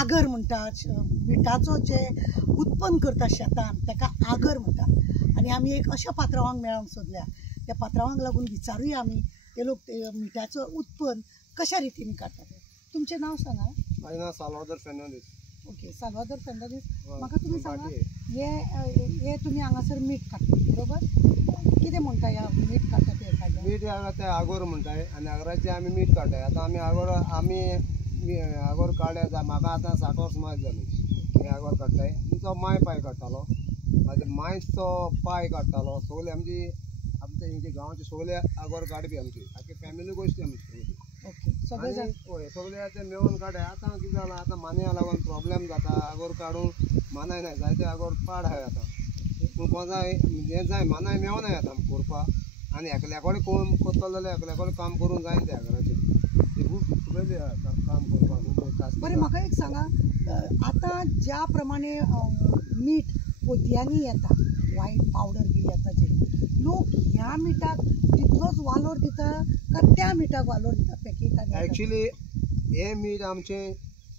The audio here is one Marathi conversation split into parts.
आगर म्हणटात, मिठाचो जे उत्पन्न करता शेतान ताका आगर म्हणटात. आनी आमी एक अशा पात्रांवांक मेळोंक सोदल्या. त्या पात्रांवांक लागून विचारूय आमी ते लोक मिठाचो उत्पन्न कशा रितीन काडटात. तुमचें नांव सांगा. माझें नांव साल्वादोर फेर्नांदीस. ओके, साल्वादोर फेर्नांदीस. म्हाका तुमी सांगा, हे तुमी हांगासर मीठ काडटा बरोबर? कितें म्हणटा ह्या मीठ काडटा ते? मीठ ते आगोर म्हणटाय आनी आगराचे आमी मीठ काडटाय. आतां आमी आगोर काडल्या म्हाका आतां 60 वर्सां मायज जाली. मी आगोर काडटाय. तो माय पाय काडटालो. म्हाजे मायचो पाय काडटालो. सगळे आमचे हिंगे गांवाचे सगळे आगोर काडपी आमची आख्खी फॅमिली गोश्टी आमची. सगळे सगळे आतां मेळून काडे. आतां कितें जालां, आतां मानया लागून प्रॉब्लेम जाता. आगोर काडून मानाय नाय, जायते आगोर पाड आहाय आतां. पूण कोणाय हें जाय मानाय मेळनाय आतां करपाक. आनी एकल्या कडेन कोण करतलो जाल्यार एकल्या कडेन काम करूंक जायना त्या आगराचें. खूब सुकयलें काम करपाक. बरें, म्हाका एक सांगा, आतां ज्या प्रमाणे मीठ पोतयांनी येता, वायट पावडर बी येता, जे लोक ह्या मिठाक तितलोच वालोर दिता काय त्या मिठाक वालोर दिता पॅकेटान? एक्चुली हे मीठ आमचें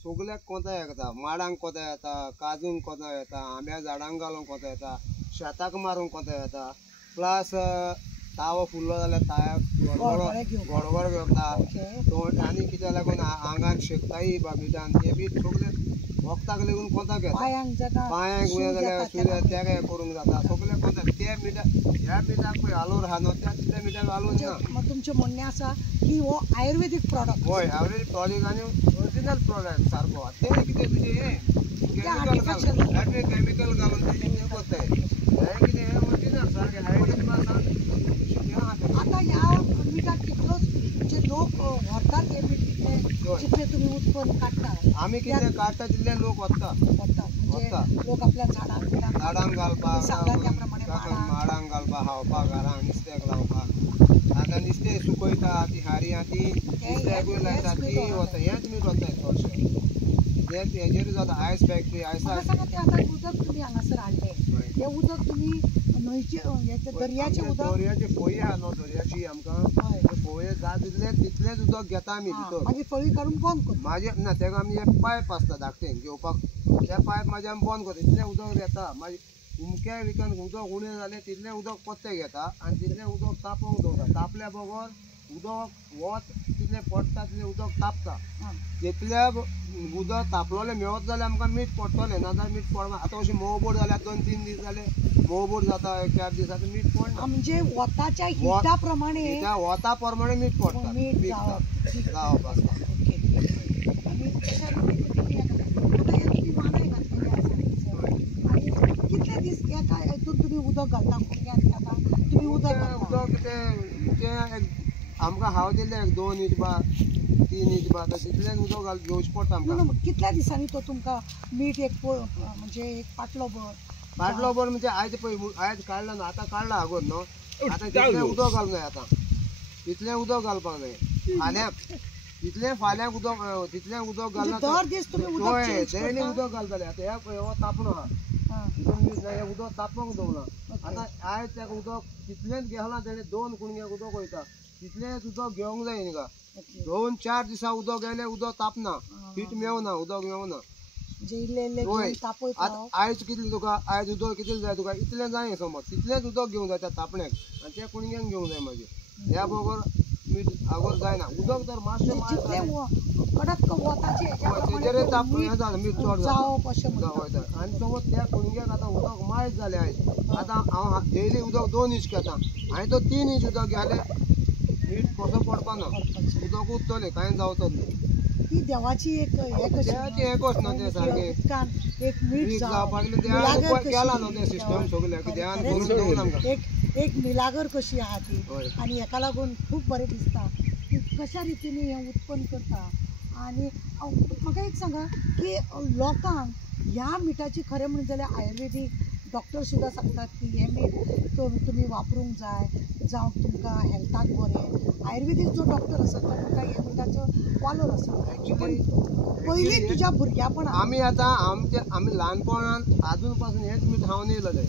सगल्याक कोंता येता. माडांक कोंता येता, काजूंक कोंता येता, आंब्या झाडांक घालूंक कोंता येता, शेताक मारूंक कोंता येता. प्लस तावो फुल्लो जाल्यार तायाक गडगड घेता. आनी कित्याक लागून आंगाक शेकताय मिठान. हे बीठ सगळे वखदाक लागून कोंताक येता. पांयांक उयें जाल्यार सुर्या तेका हें करूंक जाता. सगळे कोंता. ते मिठाक ह्या मिठाक पळय हालोर आहा न्हू, त्या मिठाक घालून ना. मग तुमचें म्हणणें आसा की हो आयुर्वेदीक प्रॉडक्ट? हय, आयुर्वेदीक प्रॉडक्ट आनी ओरिजिनल प्रॉडक्ट सारको. ते कितें तुजें हें केमिकल घालून तें करताय. हे कितें हें ओरिजिनल सारकें आयुर्वेदीक आतां ह्या मिठाक कितलोच जे लोक व्हरतात हे मीठ, जितलें तुमी उत्पन्न काडटा आमी कितें काडटा तितले लोक व्हरता. म्हणजे लोक आपल्या झाडांक घालपाक, माडांक घालपाक, खावपाक, घरांक नुस्त्याक लावपाक. आतां नुस्तें सुकयता, ती हारी ती नुस्त्याकूय लायता, ती वता. हेंच मीठ वताय चडशें. हेजेर जाता आयस फॅक्टरी. आयसाक सांगा, ते आतां उदक तुमी हांगासर हाडलें, तें उदक तुमी न्हंयचे दर्याचें उदक? दर्याची फळी आहा न्हू, दर्याची आमकां फळी जाय तितलेंच उदक घेता आमी भितर. मागीर फळी काडून बंद करता. मागीर ना, तेका आमी एक पायप आसता धाकटें घेवपाक. त्या पायप मागीर आमी बंद करता. तितलें उदक घेता. मागीर उमक्या विकान उदक उणें जालें तितलें उदक परतें घेता आनी तितलें उदक तापोवंक दवरता. तापल्या बरोबर उदक वत तितलें पडटा, तितलें उदक तापता. तितल्या उदक तापलोलें मेळत जाल्यार आमकां मीठ पडटलें, नाजाल्यार मीठ पडना. आतां अशें मोवबोड जाल्यार 2-3 दीस जाले मोवबोड जाता, 4 दीस जाता, मीठ पडना. म्हणजे वताच्या हिटा प्रमाणे, त्या वता प्रमाणे मीठ पडटा. मीठ जावप आसता. कितले दीस एका हितून तुमी उदक घालता कुडक्यान? तुमी उदक तें आमकां हांव दिलें 2 इंच बा 3 इंच बा तितलें उदक घेवचें पडटा आमकां. कितल्या दिसांनी तो तुमकां मीठ एक म्हणजे एक पाटलो भर म्हणजे आयज पळय आयज काडला न्हू, आतां काडला आगोर न्हू, आतां तितलें उदक घालूंक जाय. आतां तितलें उदक घालपाक जाय. फाल्यां उदक घालना. दर दीस तुमी डेली उदक घालताले. आतां हे तापलो आहा, हे उदक तापोवंक दवरना. आतां आयज तेका उदक तितलेंच घालना. तेणें 2 कुणग्याक उदक वयता, तितलेंच उदक घेवंक जाय न्ही. 2-4 दिसा उदक गेलें उदक तापना, पीठ मेवना, उदक मेवना. आयज कितलें तुका, आयज उदक कितलें जाय तुका, इतलें जाय समज, तितलेंच उदक घेवंक जाय त्या तापण्याक आनी त्या कुणग्यांक घेवंक जाय. मागीर ह्या बरोबर मीठ आगोर जायना. उदक जर मातशें तेजेर ताप हें जाता, मीठ चड जाता. आनी समज त्या कुणग्याक आतां उदक मायज जालें आयज, आतां हांव डेली उदक 2 इंच घेता, हांवें तो 3 इंच उदक घालें, मीठ कसो पडपाना, उदक उरतलें, कांय जावचोच ना. ती देवाची एक एकच न्हू तें सारकें. एक मीठ जावपाक केला न्हू तें सिस्टम सगळें ध्यान करून दवरला आमकां. एक मिलागर कशी आहा ती. आनी हेका लागून खूब बरें दिसता की कशा रितीन हें उत्पन्न करता. आनी म्हाका एक सांगा की लोकांक ह्या मिठाची खरें म्हणून जाल्यार आयुर्वेदीक डॉक्टर सुद्दां सांगतात की हें मीठ तुमी वापरूंक जाय, जावं तुमकां हेल्थाक बरें. आयुर्वेदीक जो डॉक्टर आसा तो तुमकां ह्या मिठाचो वालोर आसा. पयलीं तुज्या भुरग्यापणान आमी ल्हानपणान आजून पासून हेंच मीठ खावन येयलेलें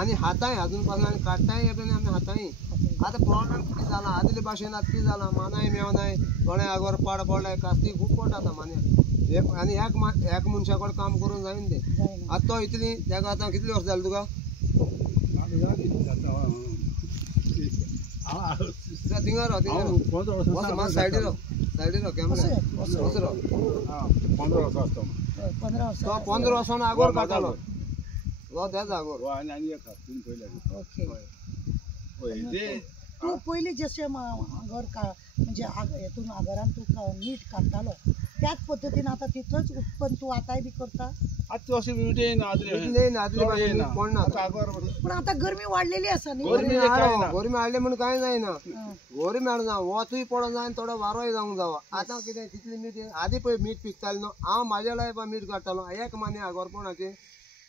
आनी हाताय आजून पासून आनी काडटाय हे पण आमी हाताय. आतां प्रॉब्लेम कितें जाला, आदले भाशेन आतां कितें जालां, मानाय मेवनाय, कोणें आगोर पाड पडलाय, कास्ती खूब पडटा आतां मान्या. आनी एक मनशा कडेन काम करून जायना तें जायना. आतां तो इतली तेका आतां कितलीं वर्सां जालीं तुका थिंगा राव सायडीर राव कॅमेरा असो राव 15 वर्सां आसता 15 वर्सां. तो 15 वर्सां आगोर काडटालो तो त्याच आगोर आनी एक तीन पयले ओके. तू पयलीं जशें आगर म्हणजे हेतून आगरान तू मीठ काडटालो त्याच पद्दतीन आतां तितलोच उत्पन्न तू आतांय बी करता. आतां अशें मिठे ना पडना पण आता गरमी वाडलेली आसा न्ही. गोरमी हाडले म्हण कांय जायना गोरमी हाडना वतूय पडों जाय थोडो वारोय जावंक जावा आतां कितें तितली मीठ आदी पळय मीठ पिकतालें न्हू हांव म्हाज्या लायफा मीठ काडटालो एक मान्या आगोरपणाचे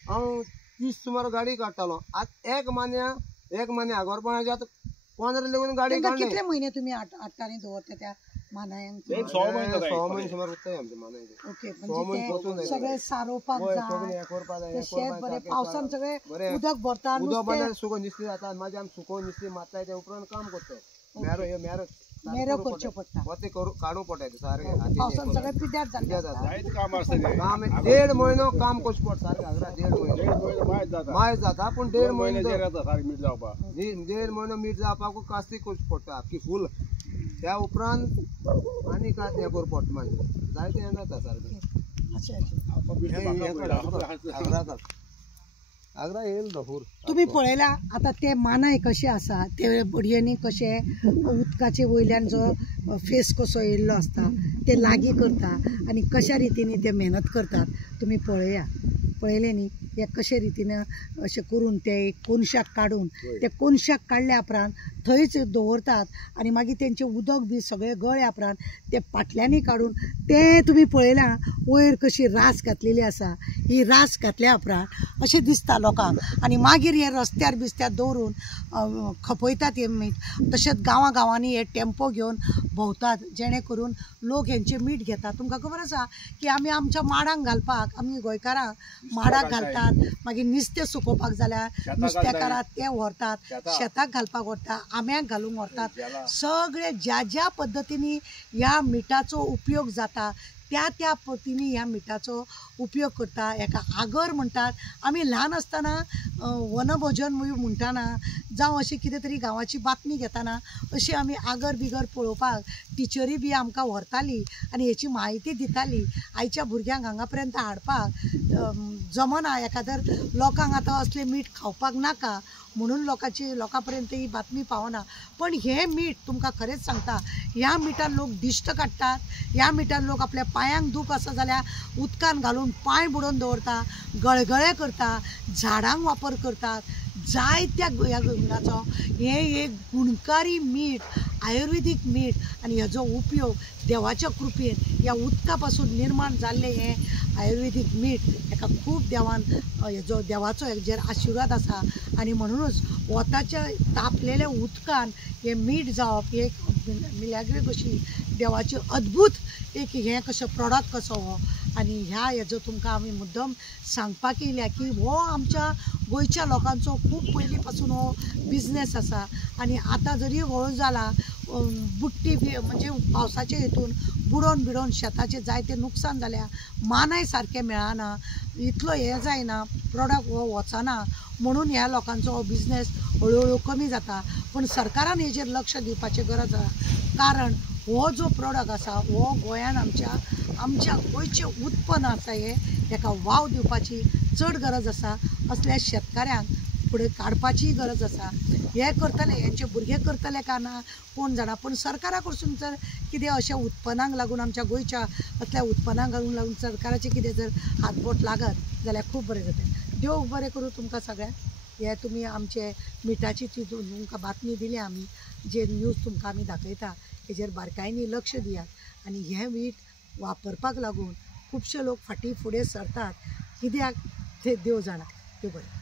हांव 30 सुमार गाडी काडटालो आतां एक मान्या आगोरपणाचे आतां 15 लेगून गाडी काडली. कितले म्हयने तुमी हाडटानी दवरता त्या मानायांक. 6 महिने सुमार उत्ताय आमचे मानायचे. ओके. म्हणजे ते सगळे सारोवपाक जाय ते शेत बरें पावसान सगळे उदक भरता उदक भरता सुकून नुस्तें जाता मागीर आमी सुकोवन नुस्तें मारताय ते उपरांत काम करताय मेरो करचें पडटा. वते काडूं पडटा सारकें पावसान सगळे पिड्ड्यार जाता. काम आसता काम 1.5 म्हयनो काम करचें पडटा सारकें हांगा 1.5 म्हयनो मायज जाता पूण 1.5 म्हयनो मीठ जावपाक 1.5 म्हयनो मीठ जावपाक कास्ती करची पडटा की फूल त्या उपरांत आनी कांय हें करचें पडटा मागीर जायतें हें जाता सारकें. अशें आग्रा येयल धफूर तुम्ही पळयला आता ते मानाय कशे आसा ते बडयेनी कशे उदकाचे वयल्यान जो फेस कसो येयल्लो आसता ते लागीं करता आनी कशा रितीनी ते मेहनत करतात तुम्ही पळयले न्ही हे कशे रितीन अशें करून ते कोनशाक काडून ते कोनशाक काडल्या उपरांत थंयच दवरतात आनी मागीर तेंचे उदक बी सगळे गळ्या उपरांत ते पाटल्यांनी काडून ते तुमी पळयला वयर कशी रास घातलेली आसा ही रास घातल्या उपरांत अशें दिसता लोकांक आनी मागीर हे रस्त्यार बिस्त्यार दवरून खपयतात हे मीठ तशेंच गांवांनी हे टेम्पो घेवन भोंवतात जेणे करून लोक हेंचे मीठ घेतात. तुमकां खबर आसा की आमी आमच्या माडांक घालपाक आमी गोंयकारां माडाक घालतात मागीर नुस्तें सुकोवपाक जाल्यार नुस्तेकारां ते व्हरतात शेताक घालपाक व्हरतात आंब्याक घालूंक व्हरतात सगळे ज्या पद्दतीनी ह्या मिठाचो उपयोग जाता त्या पद्दतीनी ह्या मिठाचो उपयोग करता. हेका आगर म्हणटात. आमी ल्हान आसतना वनभोजन म्हणटाना जावं अशी कितें तरी गांवाची बातमी घेताना अशी आमी आगर बिगर पळोवपाक टिचरी बी आमकां व्हरताली आनी हेची म्हायती दिताली. आयच्या भुरग्यांक हांगा पर्यंत हाडपाक जमना एखादर लोकांक आतां असलें मीठ खावपाक नाका म्हणून लोकां पर्यंत ही बातमी पावना. पण हे मीठ तुमकां खरेंच सांगता ह्या मिठान लोक दिश्ट काडटात. ह्या मिठान लोक आपल्या पांयांक दूख आसा जाल्यार उदकान घालून पांय बुडोवन दवरता गळगळे करता झाडांक वापर करतात जायत्या ह्या मिठाचो हे एक गुणकारी मीठ आयुर्वेदीक मीठ आनी हेजो उपयोग देवाच्या कृपेन ह्या उदका पासून निर्माण जाल्लें हें आयुर्वेदीक मीठ हेका खूब हेजो देवाचो हेजेर आशिर्वाद आसा आनी म्हणूनच वताच्या तापलेल्या उदकान हे मीठ जावप एक मिलाग्री कशी देवाची अद्भुत एक हें कशें प्रॉडक्ट कसो हो आनी ह्या हेजो तुमकां आमी मुद्दम सांगपाक येयल्या की हो आमच्या गोंयच्या लोकांचो खूब पयलीं पासून हो बिजनेस आसा आनी आतां जरी हळू जाला बुट्टी म्हणजे पावसाच्या हितून बुडोवन शेताचें जायतें नुकसान जाल्या मानाय सारकें मेळना इतलो हें जायना प्रॉडक्ट हो वचना म्हणून ह्या लोकांचो हो बिजनेस हळू कमी जाता. पण सरकारान हेजेर लक्ष दिवपाची गरज आसा कारण हो जो प्रॉडक्ट आसा हो गोंयान आमच्या गोंयचें उत्पन्न आसा हेका वाव दिवपाची चड गरज आसा. असल्या शेतकाऱ्यांक फुडें काडपाची गरज आसा. हे करतले हेंचे भुरगे करतले काय ना कोण जाणा पण सरकारा कडसून जर कितें अशें उत्पन्नाक लागून आमच्या गोंयच्या असल्या उत्पन्नाक लागून सरकाराचे कितें जर हातबोट लागत जाल्यार खूब बरें जाता. देव बरें करूं तुमकां सगळ्यांक. हे तुमी आमचे मिठाची तुमकां बातमी दिली आमी जे न्यूज तुमकां आमी दाखयता हेजेर बारकायेनी लक्ष दियात आनी हें मीठ वापरपाक लागून खुबशे लोक फाटीं फुडें सरतात कित्याक ते देव जाणा. देव बरें.